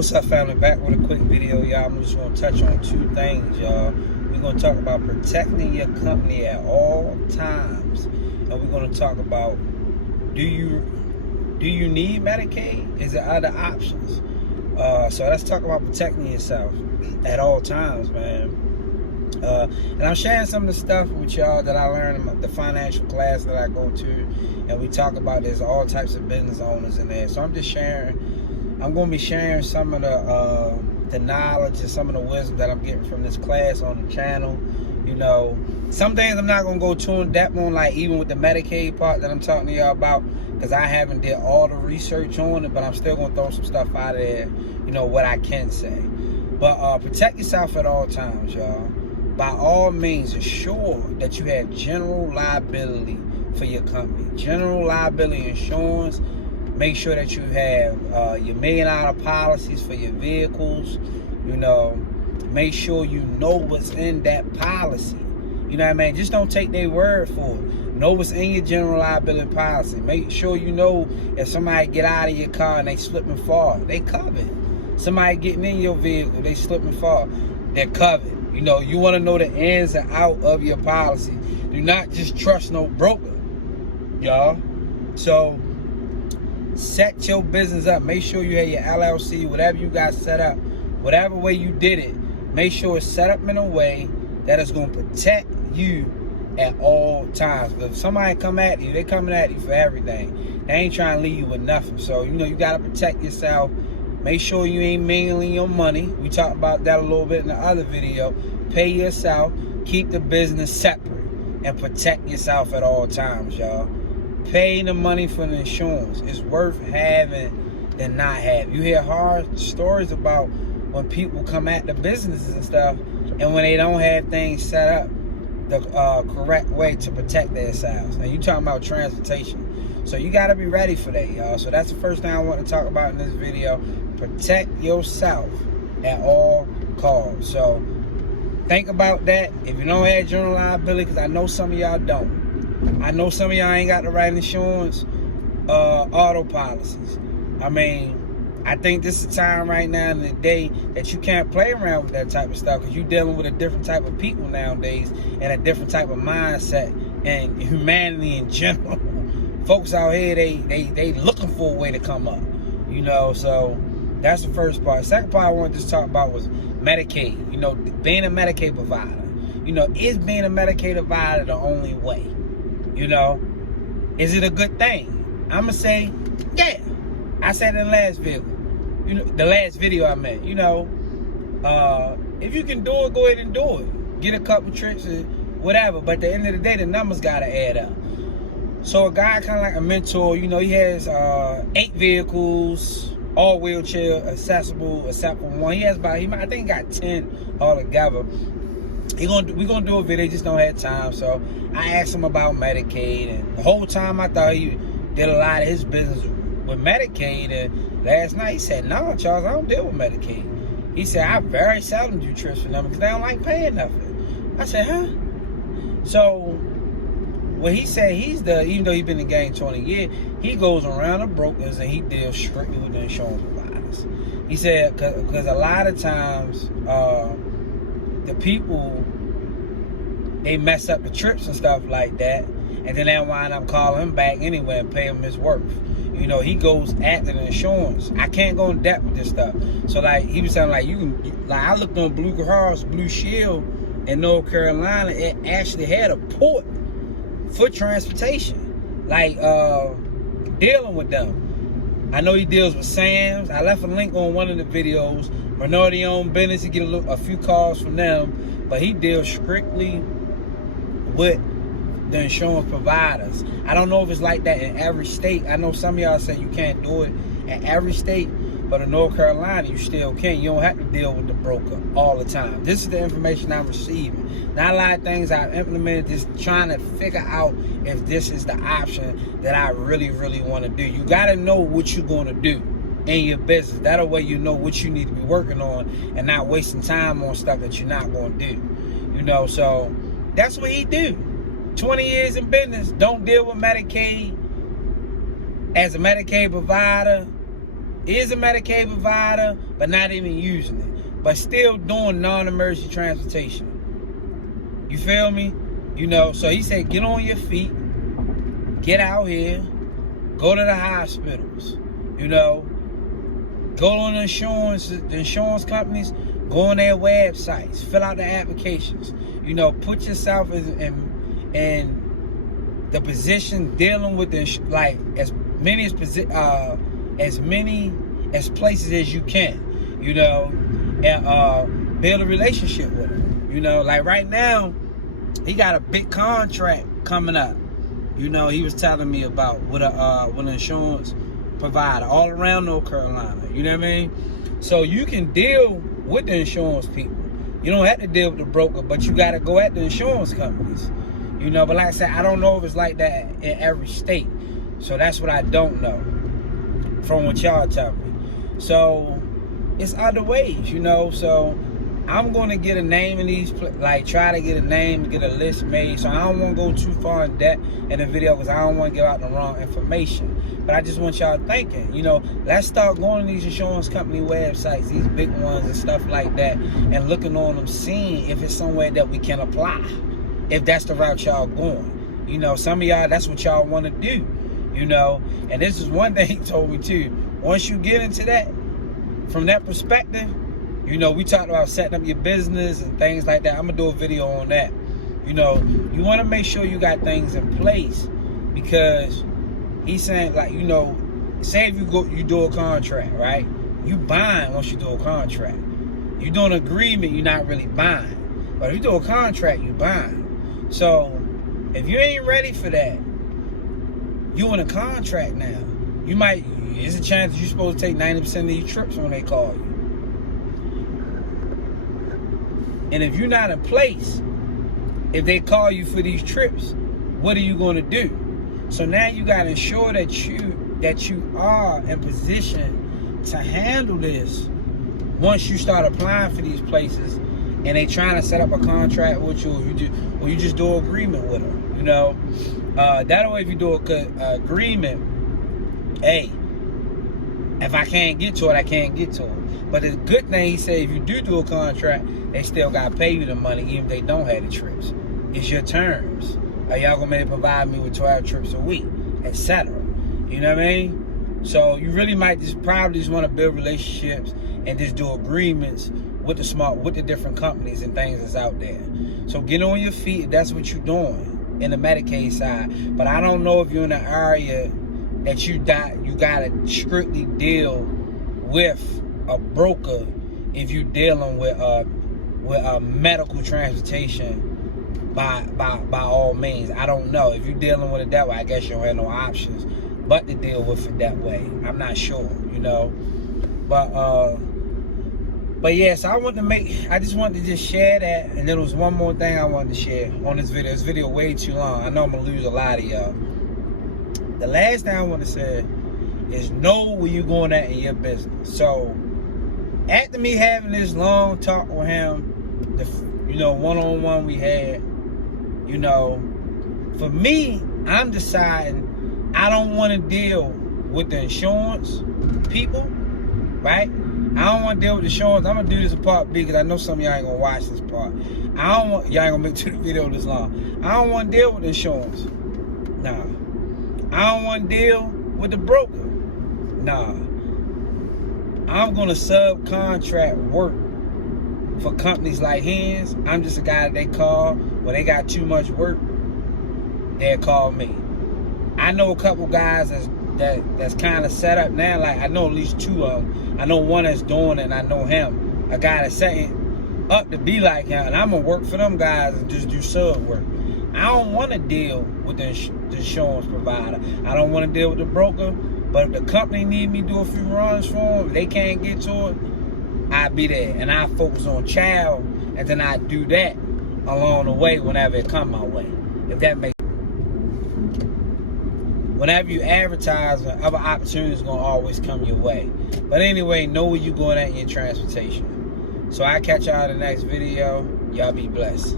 What's up, family? Back with a quick video, y'all. I'm just going to touch on two things, y'all. We're going to talk about protecting your company at all times, and we're going to talk about do you need Medicaid? Is there other options? So let's talk about protecting yourself at all times, man. And I'm sharing some of the stuff with y'all that I learned in the financial class that I go to, and we talk about there's all types of business owners in there. So I'm just sharing. I'm going to be sharing some of the knowledge and some of the wisdom that I'm getting from this class on the channel. You know, some things I'm not going to go too in depth on, like even with the Medicaid part that I'm talking to y'all about, because I haven't did all the research on it, but I'm still going to throw some stuff out of there, you know, what I can say. But protect yourself at all times, y'all. By all means, ensure that you have general liability for your company. General liability insurance. Make sure that you have your $1 million policies for your vehicles. You know, make sure you know what's in that policy. You know what I mean? Just don't take their word for it. Know what's in your general liability policy. Make sure you know if somebody get out of your car and they slip and fall, they covered. Somebody getting in your vehicle, they slip and fall, they're covered. You know, you want to know the ins and out of your policy. Do not just trust no broker, y'all. So set your business up. Make sure you have your LLC, whatever you got set up, whatever way you did it, make sure it's set up in a way that is going to protect you at all times. Because if somebody come at you, they coming at you for everything. They ain't trying to leave you with nothing. So, you know, you got to protect yourself. Make sure you ain't mingling your money. We talked about that a little bit in the other video. Pay yourself. Keep the business separate. And protect yourself at all times, y'all. Pay the money for the insurance. It's worth having than not having. You hear horror stories about when people come at the businesses and stuff, and when they don't have things set up the correct way to protect themselves. Now, you talking about transportation. So you got to be ready for that, y'all. So that's the first thing I want to talk about in this video. Protect yourself at all costs. So think about that. If you don't have general liability, because I know some of y'all don't. I know some of y'all ain't got the right insurance, auto policies. I mean, I think this is a time right now in the day that you can't play around with that type of stuff, because you're dealing with a different type of people nowadays and a different type of mindset and humanity in general. Folks out here, they looking for a way to come up, you know. So that's the first part. Second part I wanted to talk about was Medicaid. You know, being a Medicaid provider. You know, is being a Medicaid provider the only way? You know, is it a good thing? I'm gonna say, yeah. I said in the last video, you know, the last video I made. You know, if you can do it, go ahead and do it. Get a couple trips or whatever. But at the end of the day, the numbers gotta add up. So a guy kind of like a mentor. You know, he has 8 vehicles, all wheelchair accessible except for one. He has about, I think he got 10 altogether. We gonna do a video, just don't have time. So I asked him about Medicaid, and the whole time I thought he did a lot of his business with Medicaid. And last night he said, "No, Charles, I don't deal with Medicaid." He said, "I very seldom do trips for them because they don't like paying nothing." I said, "Huh?" So what he said, even though he's been in the game 20 years, he goes around the brokers and he deals strictly with the insurance providers. He said, because a lot of times the people, they mess up the trips and stuff like that, and then they wind up calling him back anyway and pay him his worth. You know, he goes after the insurance. I can't go in depth with this stuff. So like he was saying, like I looked on Blue Cross Blue Shield in North Carolina. It actually had a port for transportation, like dealing with them. I know he deals with Sam's. I left a link on one of the videos. Minority-owned business. He get a few calls from them, but he deals strictly with the insurance providers. I don't know if it's like that in every state. I know some of y'all say you can't do it in every state, but in North Carolina, you still can. You don't have to deal with the broker all the time. This is the information I'm receiving. Not a lot of things I've implemented, just trying to figure out if this is the option that I really, really want to do. You got to know what you're going to do in your business. That way you know what you need to be working on and not wasting time on stuff that you're not going to do. You know, so that's what he do. 20 years in business, don't deal with Medicaid. As a Medicaid provider, is a Medicaid provider, but not even using it, but still doing non-emergency transportation. You feel me? You know, so he said, get on your feet, get out here, go to the hospitals, you know, go on the insurance companies, go on their websites, fill out the applications, you know, put yourself in the position dealing with like as many places as you can, you know, and build a relationship with them. You know, like right now, he got a big contract coming up. You know, he was telling me about with an insurance provider all around North Carolina. You know what I mean? So you can deal with the insurance people. You don't have to deal with the broker, but you got to go at the insurance companies. You know, but like I said, I don't know if it's like that in every state. So that's what I don't know from what y'all tell me. So it's other ways, you know. So I'm going to get a name in these, like try to get a name, get a list made. So I don't want to go too far in depth in the video because I don't want to give out the wrong information. But I just want y'all thinking, you know, let's start going to these insurance company websites, these big ones and stuff like that, and looking on them, seeing if it's somewhere that we can apply. If that's the route y'all going. You know, some of y'all, that's what y'all want to do, you know. And this is one thing he told me too. Once you get into that, from that perspective, you know, we talked about setting up your business and things like that. I'm going to do a video on that. You know, you want to make sure you got things in place because he's saying, like, you know, say if you do a contract, right? You buying once you do a contract. You do an agreement, you're not really buying. But if you do a contract, you buying. So if you ain't ready for that, you in a contract now. There's a chance you're supposed to take 90% of these trips when they call you. And if you're not in place, if they call you for these trips, what are you going to do? So now you got to ensure that you are in position to handle this once you start applying for these places and they trying to set up a contract with you, or you just do an agreement with them, you know. That way, if you do an agreement, hey, if I can't get to it, I can't get to it. But the good thing, he said, if you do a contract, they still got to pay you the money, even if they don't have the trips. It's your terms. Are y'all going to maybe provide me with 12 trips a week, etc.? You know what I mean? So you really might probably just want to build relationships and just do agreements with the different companies and things that's out there. So get on your feet if that's what you're doing in the Medicaid side. But I don't know if you're in an area that you gotta strictly deal with a broker if you're dealing with medical transportation by all means. I don't know. If you're dealing with it that way, I guess you don't have no options but to deal with it that way. I'm not sure, you know. But yes, I just wanted to just share that. And there was one more thing I wanted to share on this video. This video way too long. I know I'm gonna lose a lot of y'all. The last thing I want to say is know where you're going at in your business. So after me having this long talk with him, you know, one-on-one we had, you know, for me, I'm deciding I don't want to deal with the insurance people, right? I don't want to deal with insurance. I'm going to do this in part B because I know some of y'all ain't going to watch this part. Y'all ain't going to make the video this long. I don't want to deal with insurance. Nah. I don't want to deal with the broker. Nah. I'm going to subcontract work for companies like his. I'm just a guy that they call when they got too much work. They'll call me. I know a couple guys that's kind of set up now. Like I know at least two of them. I know one that's doing it, and I know him. A guy that's setting up to be like him, and I'm gonna work for them guys and just do sub work. I don't want to deal with the insurance provider. I don't want to deal with the broker. But if the company need me to do a few runs for them, if they can't get to it, I'll be there. And I focus on child, and then I do that along the way whenever it come my way. If that makes sense. Whenever you advertise, other opportunities going to always come your way. But anyway, know where you're going at in your transportation. So I'll catch y'all in the next video. Y'all be blessed.